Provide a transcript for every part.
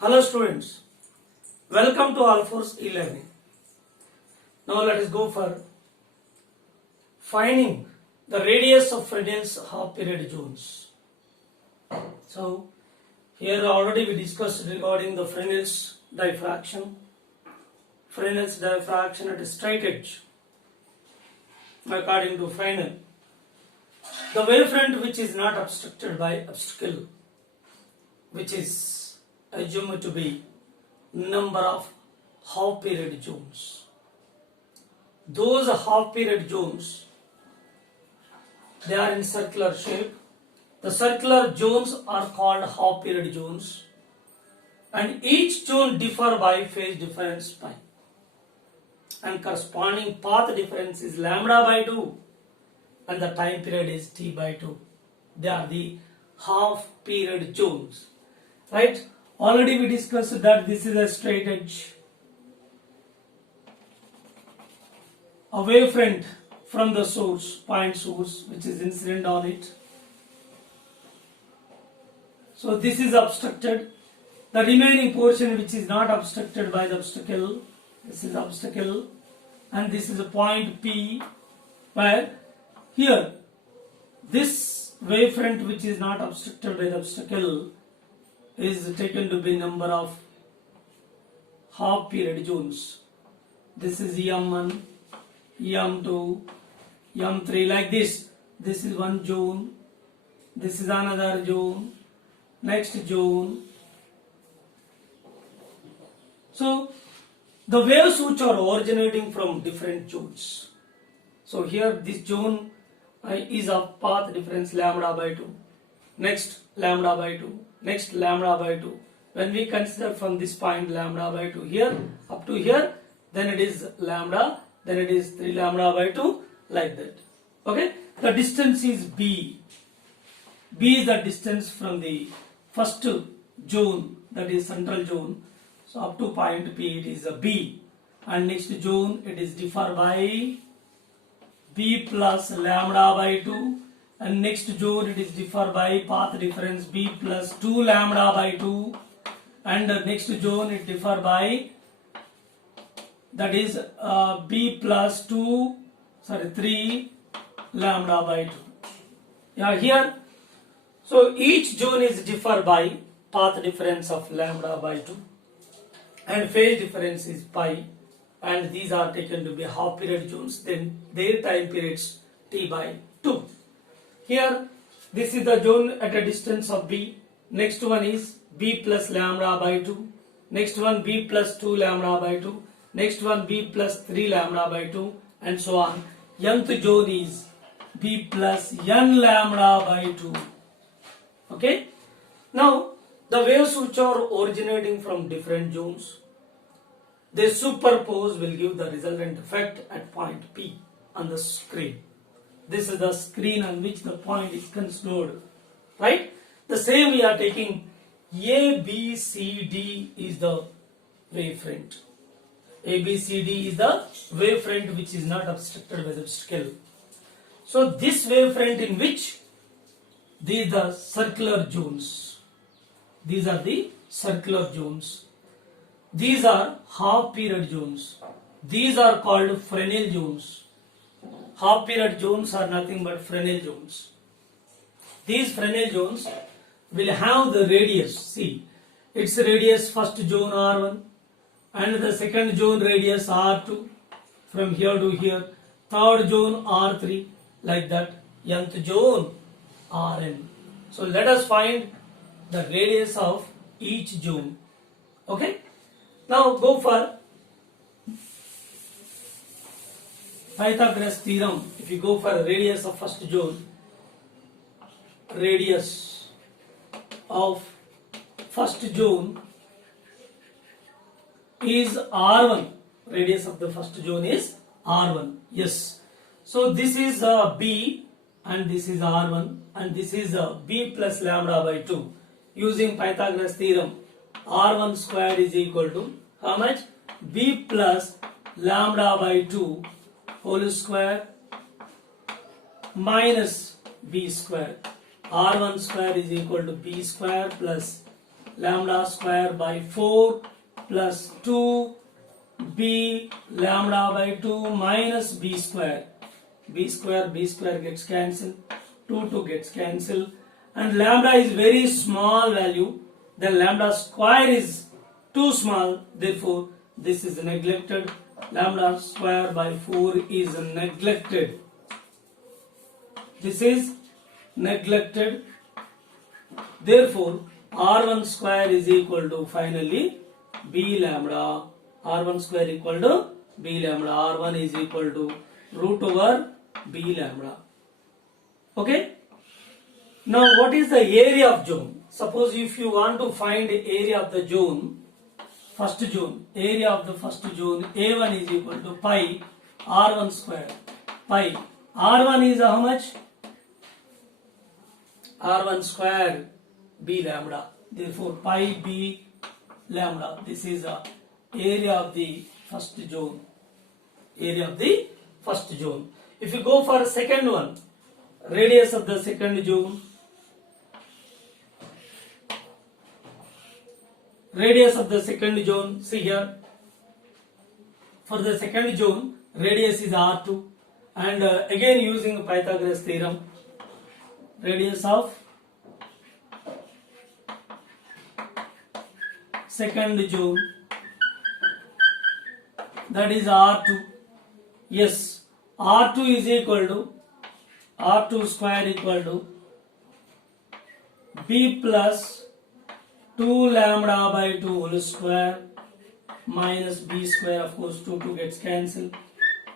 Hello students, welcome to Alforce e-learning. Now let us go for finding the radius of Fresnel's half period zones. So here already we discussed regarding the Fresnel's diffraction. Fresnel's diffraction at a straight edge according to Fresnel. The wavefront which is not obstructed by obstacle, which is assumed to be number of half period zones. Those half period zones, they are in circular shape. The circular zones are called half period zones, and each zone differ by phase difference pi, and corresponding path difference is lambda by 2, and the time period is t by 2. They are the half period zones, right? Already we discussed that this is a straight edge, a wavefront from the source, point source, which is incident on it. So this is obstructed. The remaining portion which is not obstructed by the obstacle, this is obstacle, and this is a point P, where here this wavefront which is not obstructed by the obstacle is taken to be number of half period zones. This is M1, M2, M3, like this. This is one zone, this is another zone, next zone. So the waves which are originating from different zones. So here this zone is of path difference lambda by 2, next lambda by 2, next lambda by 2. When we consider from this point lambda by 2 here up to here, then it is lambda, then it is 3 lambda by 2, like that. Okay, the distance is B. B is the distance from the first zone, that is central zone. So up to point P it is a B, and next zone it is differ by B plus lambda by 2, and next zone it is differ by path difference B plus 2 lambda by 2, and the next zone it differ by, that is B plus 3 lambda by 2. Yeah, here, so each zone is differ by path difference of lambda by 2, and phase difference is pi, and these are taken to be half period zones, then their time periods t by 2. Here, this is the zone at a distance of B. Next one is B plus lambda by 2. Next one B plus 2 lambda by 2. Next one B plus 3 lambda by 2, and so on. Nth zone is B plus n lambda by 2. Okay. Now, the waves which are originating from different zones, they superpose will give the resultant effect at point P on the screen. This is the screen on which the point is considered, right? The same we are taking A, B, C, D is the wavefront. A, B, C, D is the wavefront which is not obstructed by the obstacle. So this wavefront in which these are circular zones. These are the circular zones. These are half period zones. These are called Fresnel zones. Half period zones are nothing but Fresnel zones. These Fresnel zones will have the radius. See, its radius first zone R1, and the second zone radius R2 from here to here, third zone R3, like that, nth zone Rn. So let us find the radius of each zone. Okay. Now go for Pythagoras theorem. If you go for radius of first zone, radius of first zone is R1. Radius of the first zone is R1. Yes. So this is B, and this is R1, and this is B plus lambda by 2. Using Pythagoras theorem, R1 squared is equal to how much? B plus lambda by 2 whole square minus B square. R1 square is equal to B square plus lambda square by 4 plus 2b lambda by 2 minus b square. B square gets cancelled, 2 gets cancelled, and lambda is very small value, then lambda square is too small, therefore this is neglected. Lambda square by 4 is neglected. This is neglected. Therefore, R1 square is equal to finally B lambda. R1 square equal to B lambda. R1 is equal to root over B lambda. Okay. Now, what is the area of zone? Suppose if you want to find area of the zone, first zone, area of the first zone, A1 is equal to pi R1 square. Pi R1 is how much? R1 square B lambda. Therefore, pi B lambda. This is the area of the first zone. Area of the first zone. If you go for second one, radius of the second zone. Radius of the second zone, see here, for the second zone, radius is R2, and again using Pythagoras theorem, radius of second zone, that is R2. Yes, R2 is equal to R2 square equal to B plus 2 lambda by 2 whole square minus B square, of course 2 gets cancelled.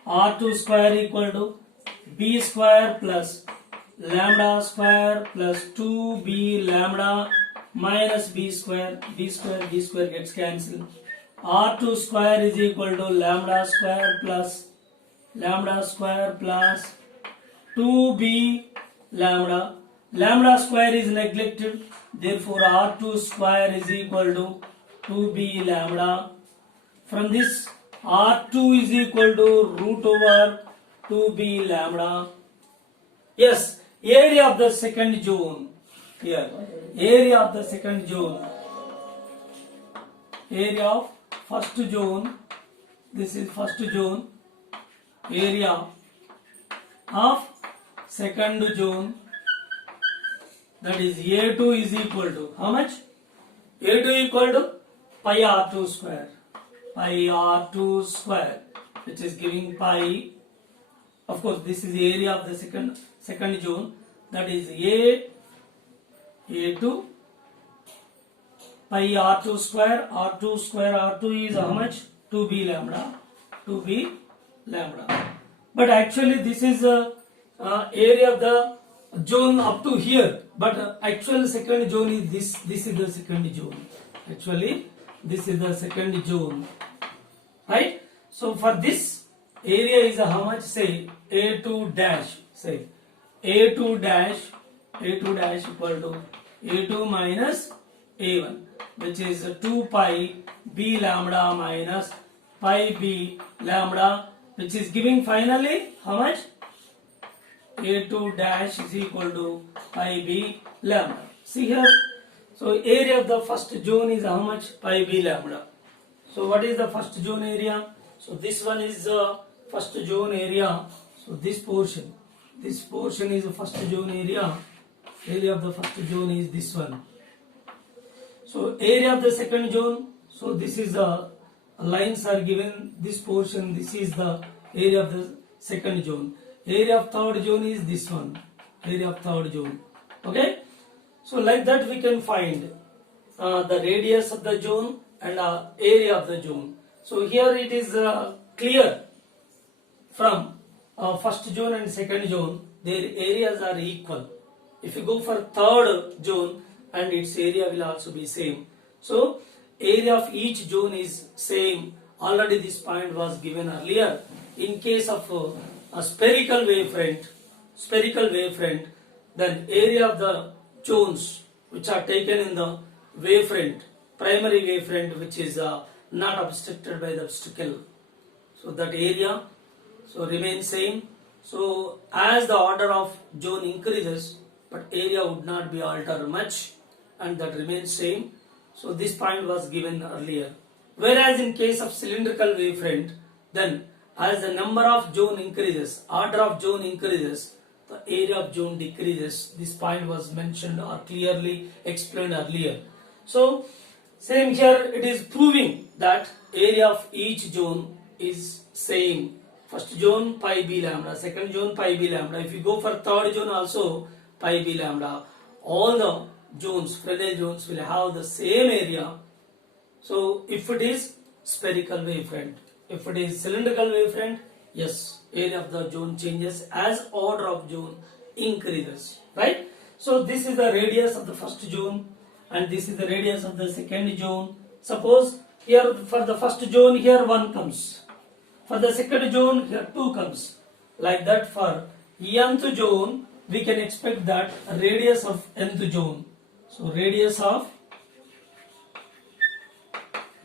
R2 square equal to B square plus lambda square plus 2B lambda minus B square gets cancelled. R2 square is equal to lambda square plus 2B lambda. Lambda square is neglected, therefore R2 square is equal to 2B lambda. From this, R2 is equal to root over 2B lambda. Yes, area of the second zone. Here, area of the second zone. Area of first zone. This is first zone. Area of second zone. That is A2 is equal to how much? A2 equal to pi R2 square. Pi R2 square, which is giving pi. Of course, this is the area of the second zone. That is A2 pi R2 square. R2 is how much? 2B lambda. 2B lambda. But actually, this is the area of the zone up to here, but actual second zone is this. This is the second zone. Actually, this is the second zone, right? So for this area is how much? Say A2 dash. Say A2 dash equal to A2 minus A1, which is 2 pi B lambda minus pi B lambda, which is giving finally how much? A2 dash is equal to pi B lambda. See here, so area of the first zone is how much? Pi B lambda. So what is the first zone area? So this one is the first zone area. So this portion is the first zone area. Area of the first zone is this one. So area of the second zone. So this is the lines are given. This portion. This is the area of the second zone. Area of third zone is this one. Area of third zone. Okay. So like that we can find the radius of the zone and area of the zone. So here it is clear from first zone and second zone, their areas are equal. If you go for third zone, and its area will also be same. So area of each zone is same. Already this point was given earlier. In case of a spherical wavefront, then area of the zones which are taken in the wavefront, primary wavefront, which is not obstructed by the obstacle, so that area remains same. So as the order of zone increases, but area would not be altered much, and that remains same. So this point was given earlier. Whereas in case of cylindrical wavefront, then as the number of zone increases, order of zone increases, the area of zone decreases. This point was mentioned or clearly explained earlier. So same here, it is proving that area of each zone is same. First zone pi b lambda, second zone pi b lambda. If you go for third zone also pi b lambda. All the zones, Fresnel zones will have the same area. So if it is spherical wavefront, if it is cylindrical wavefront, yes, area of the zone changes as order of zone increases, right? So this is the radius of the first zone and this is the radius of the second zone. Suppose here for the first zone here 1 comes, for the second zone here 2 comes. Like that for nth zone we can expect that radius of nth zone. So radius of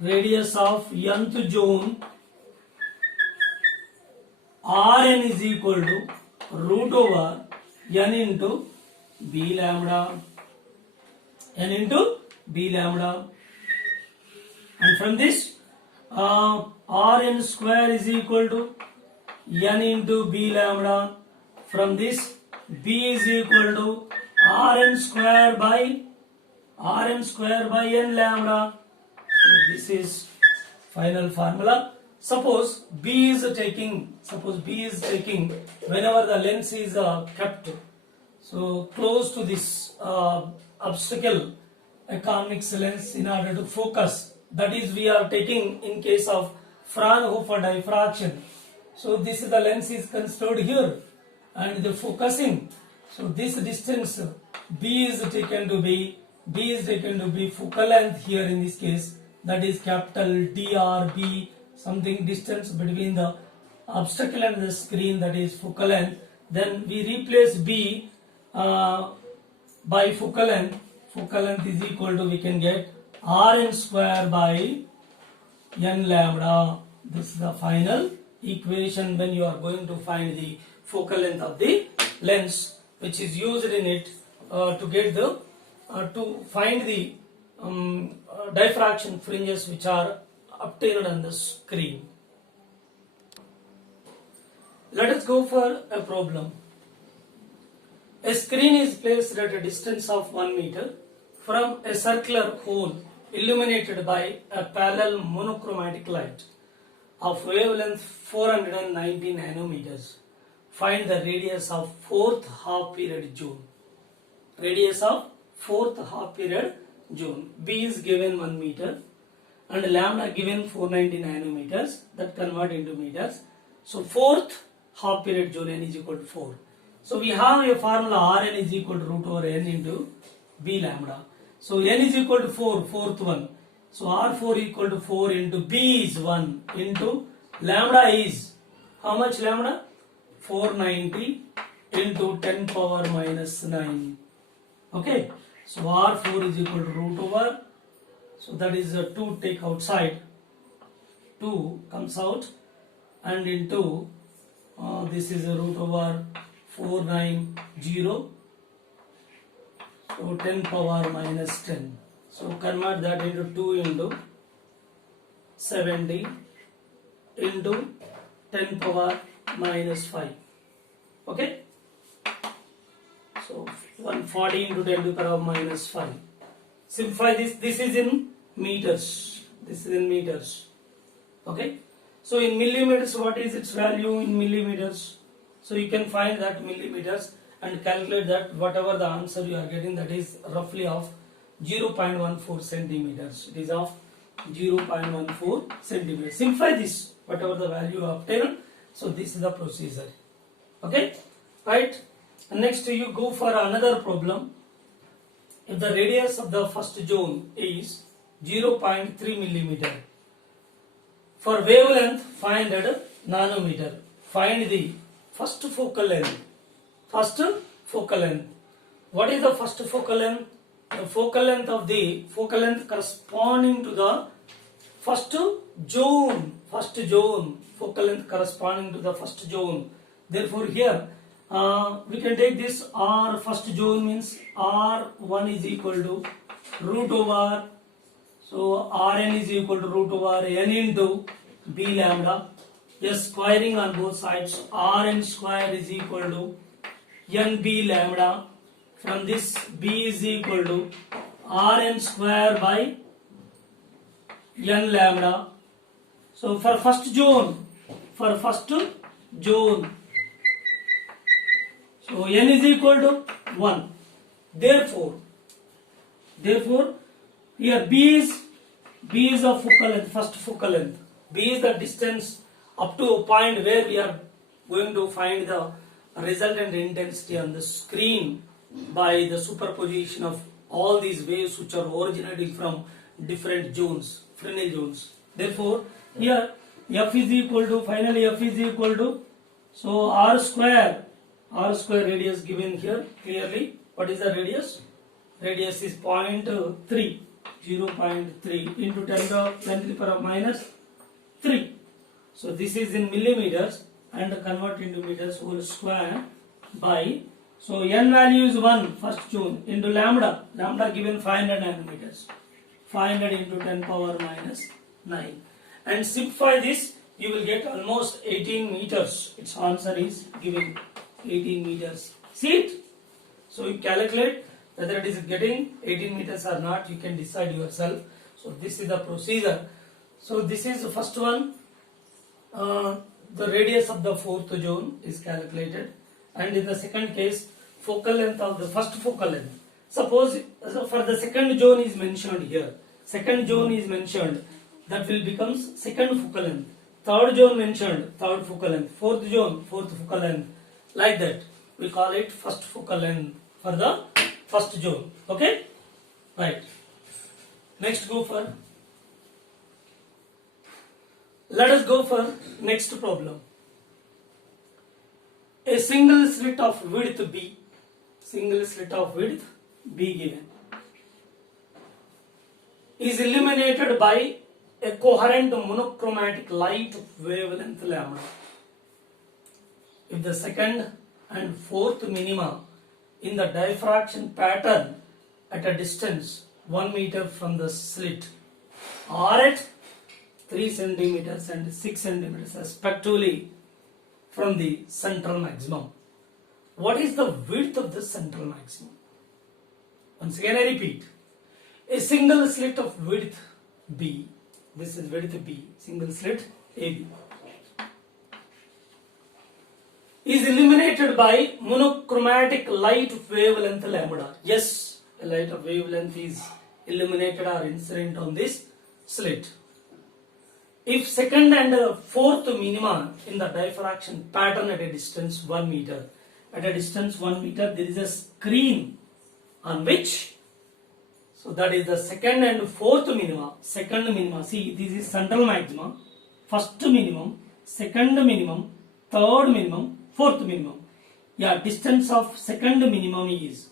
nth zone Rn is equal to root over n into b lambda, n into b lambda, and from this Rn square is equal to n into b lambda. From this b is equal to Rn square by n lambda. So this is final formula. Suppose B is taking whenever the lens is kept so close to this obstacle, a convex lens, in order to focus. That is, we are taking in case of Fraunhofer diffraction. So this the lens is considered here and the focusing. So this distance B is taken to be focal length here in this case, that is capital DRB, something distance between the obstacle and the screen, that is focal length. Then we replace B by focal length. Focal length is equal to, we can get Rn square by n lambda. This is the final equation when you are going to find the focal length of the lens, which is used in it to get the to find the diffraction fringes which are obtained on the screen. Let us go for a problem. A screen is placed at a distance of 1 meter from a circular hole illuminated by a parallel monochromatic light of wavelength 490 nanometers. Find the radius of fourth half period zone. Radius of fourth half period zone. B is given 1 meter and lambda given 490 nanometers, that convert into meters. So fourth half period zone n is equal to 4. So we have a formula Rn is equal to root over n into b lambda. So n is equal to 4, fourth one. So R4 equal to 4 into B is 1 into lambda is, how much lambda? 490 into 10 power minus 9. Okay. So R4 is equal to root over. So that is 2 take outside. 2 comes out and into this is a root over 490. So 10 power minus 10. So convert that into 2 into 70 into 10 power minus 5. Okay. So 140 into 10 to the power minus 5. Simplify this. This is in meters. This is in meters. Okay. So in millimeters, what is its value in millimeters? So you can find that millimeters and calculate that whatever the answer you are getting, that is roughly of 0.14 centimeters. It is of 0.14 centimeters. Simplify this, whatever the value obtained. So this is the procedure. Okay, right. And next you go for another problem. If the radius of the first zone is 0.3 millimeter, for wavelength 500 nanometer, find the first focal length. First focal length. What is the first focal length? The focal length corresponding to the first zone. Focal length corresponding to the first zone. Therefore here we can take this R, first zone means R1 is equal to root over So Rn is equal to root over n into b lambda. Yes, squaring on both sides. Rn square is equal to nb lambda. From this, b is equal to Rn square by n lambda. So for first zone, so n is equal to 1. Therefore, here b is the focal length, first focal length. B is the distance up to a point where we are going to find the resultant intensity on the screen by the superposition of all these waves which are originating from different zones, Fresnel zones. Therefore, here f is equal to, so r square radius given here clearly. What is the radius? Radius is 0.3 into 10 to the power minus 3. So this is in millimeters and convert into meters whole square by, so n value is 1 first June into lambda given 500 nanometers, 500 into 10 power minus 9, and simplify this, you will get almost 18 meters. Its answer is given 18 meters. See it? So you calculate whether it is getting 18 meters or not, you can decide yourself. So this is the procedure. So this is the first one. The radius of the fourth zone is calculated, and in the second case, focal length of the first focal length. Suppose for the second zone is mentioned here. Second zone is mentioned, that will become second focal length. Third zone mentioned, third focal length. Fourth zone, fourth focal length. Like that, we call it first focal length for the first zone. Okay, right. Next go for. Let us go for next problem. A single slit of width B given is illuminated by a coherent monochromatic light of wavelength lambda. If the second and fourth minima in the diffraction pattern at a distance 1 meter from the slit are at 3 centimeters and 6 centimeters respectively from the central maximum, what is the width of the central maximum? Once again I repeat, a single slit of width B, this is width B, single slit AB, is illuminated by monochromatic light wavelength lambda. Yes, a light of wavelength is illuminated or incident on this slit. If second and fourth minima in the diffraction pattern at a distance 1 meter, there is a screen on which, so that is the second and fourth minima, see this is central maximum, first minimum, second minimum, third minimum, fourth minimum. Yeah, distance of second minimum is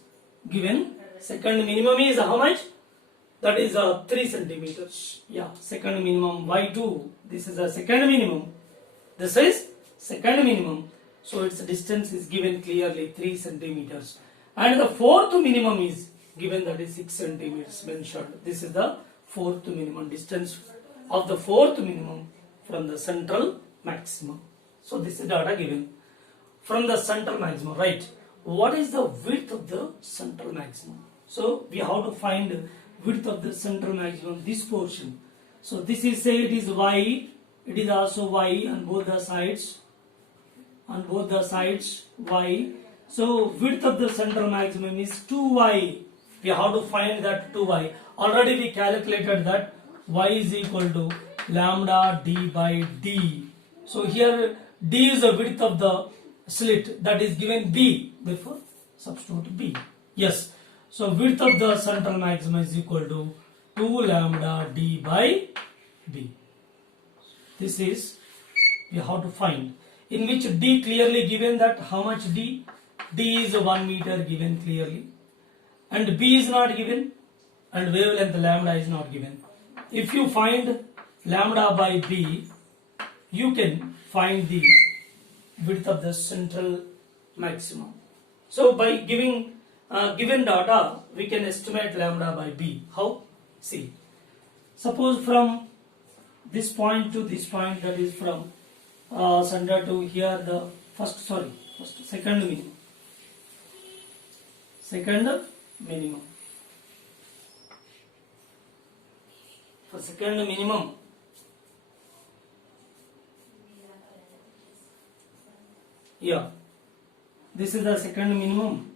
given. Second minimum is how much? That is 3 centimeters. Yeah, second minimum y2. This is a second minimum. This is second minimum. So its distance is given clearly 3 centimeters. And the fourth minimum is given, that is 6 centimeters mentioned. This is the fourth minimum, distance of the fourth minimum from the central maximum. So this is data given from the central maximum, right? What is the width of the central maximum? So we have to find width of the central maximum, this portion. So this is, say it is y, it is also y on both the sides, y. So width of the central maximum is 2y. We have to find that 2y. Already we calculated that y is equal to lambda d by d. So here d is the width of the slit, that is given b, therefore substitute b. Yes, so width of the central maximum is equal to 2 lambda d by b. This is we have to find, in which d clearly given, that how much d is 1 meter given clearly, and b is not given, and wavelength lambda is not given. If you find lambda by b, you can find the width of the central maximum. So by given data, we can estimate lambda by b. How? See, Suppose from this point to this point, that is from center to here, the second minimum. Second minimum. For second minimum, yeah, this is the second minimum.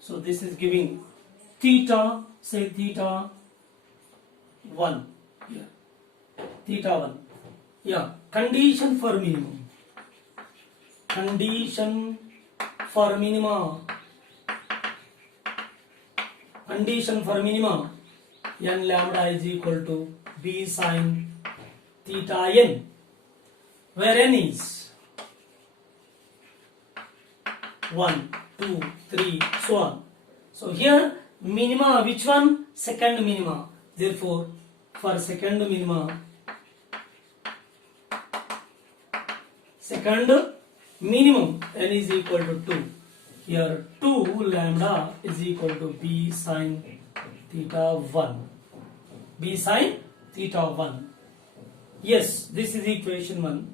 So this is giving theta, say theta 1. Yeah, theta 1. Yeah, condition for minimum. Condition for minima. Condition for minima. N lambda is equal to B sin theta n, where n is 1, 2, 3, so on. So here minima, which one? Second minima. Therefore, for second minima, second minimum, n is equal to 2. Here 2 lambda is equal to B sin theta 1. B sin theta 1. Yes, this is equation 1.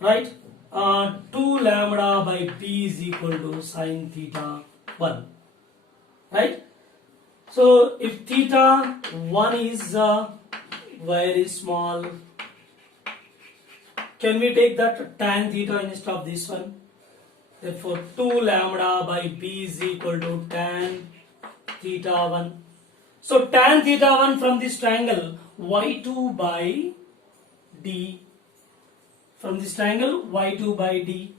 Right? 2 lambda by B is equal to sin theta 1. Right? So if theta 1 is very small, can we take that tan theta instead of this one? Therefore 2 lambda by B is equal to tan theta 1. So tan theta 1 from this triangle y2 by d. From this triangle y2 by d.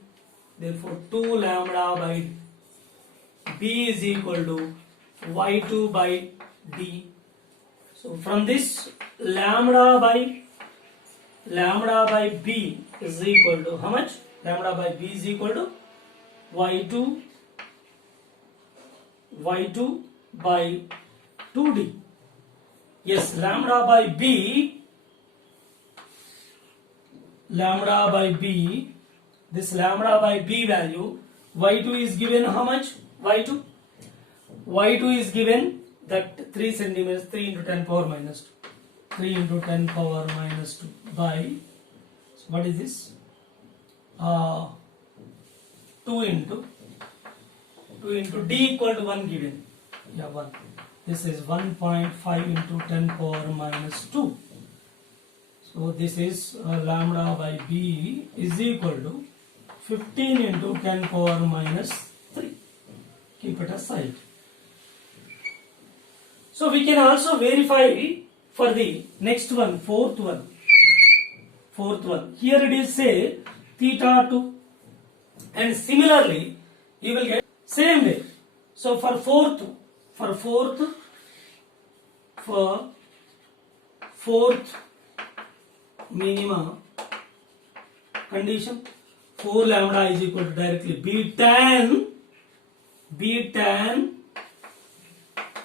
Therefore 2 lambda by B is equal to y2 by d. So from this lambda by B is equal to how much? Lambda by B is equal to y2 by 2d. Yes, lambda by B, this lambda by B value, y2 is given how much? Y2 is given that 3 centimeters, 3 into 10 power minus 2. 3 into 10 power minus 2 by, so what is this? 2 into d equal to 1 given. Yeah, 1. This is 1.5 into 10 power minus 2. So this is lambda by B is equal to 15 into 10 power minus 3. Keep it aside. So we can also verify for the next one, fourth one. Here it is say theta 2, and similarly you will get same way. So for fourth minima condition, 4 lambda is equal to directly B tan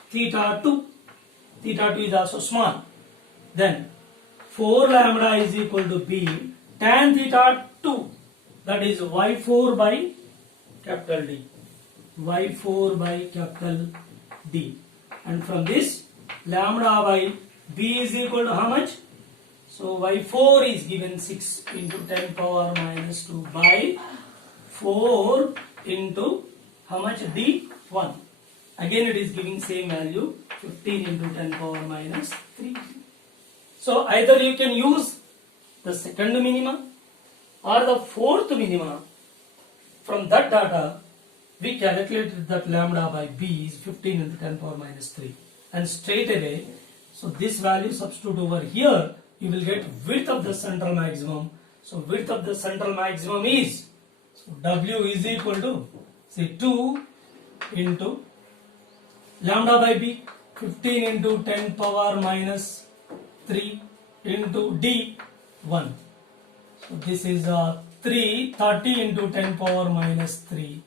theta 2. Theta 2 is also small. Then 4 lambda is equal to B tan theta 2, that is y4 by capital D. Y4 by capital D. And from this lambda by B is equal to how much? So y4 is given 6 into 10 power minus 2 by 4 into how much? D 1. Again it is giving same value, 15 into 10 power minus 3. So either you can use the second minima or the fourth minima. From that data we calculated that lambda by B is 15 into 10 power minus 3, and straight away, so this value substitute over here, you will get width of the central maximum. So width of the central maximum is, so W is equal to say 2 into lambda by B, 15 into 10 power minus 3 into D 1. So this is 30 into 10 power minus 3